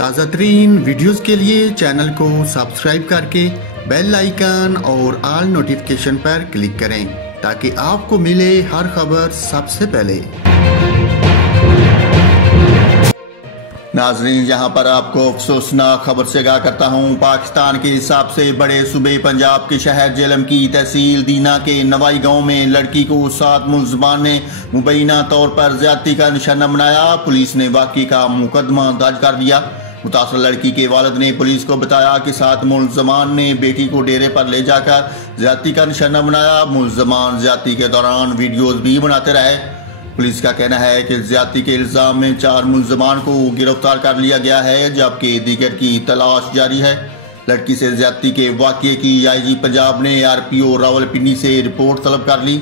ताज़ा तरीन वीडियोज़ के लिए चैनल को सब्सक्राइब करके बेल आइकन और ऑल नोटिफिकेशन पर क्लिक करें ताकि आपको मिले हर खबर सबसे पहले। नाजरीन, यहाँ पर आपको अफसोसनाक खबर से आगाह करता हूँ। पाकिस्तान के सबसे बड़े सूबे पंजाब के शहर जेलम की तहसील दीना के नवाई गांव में लड़की को 7 मुलजमान ने मुबैना तौर पर ज्यादती का निशाना बनाया। पुलिस ने वाकई का मुकदमा दर्ज कर दिया। मुतासर लड़की के वालिद ने पुलिस को बताया कि 7 मुलजमान ने बेटी को डेरे पर ले जाकर ज्यादती का निशाना बनाया। मुलजमान ज्यादती के दौरान वीडियोज भी बनाते रहे। पुलिस का कहना है कि ज्यादती के इल्जाम में 4 मुलजमान को गिरफ्तार कर लिया गया है, जबकि दीगर की तलाश जारी है। लड़की से ज्यादती के वाकये की आईजी पंजाब ने आरपीओ रावलपिंडी से रिपोर्ट तलब कर ली।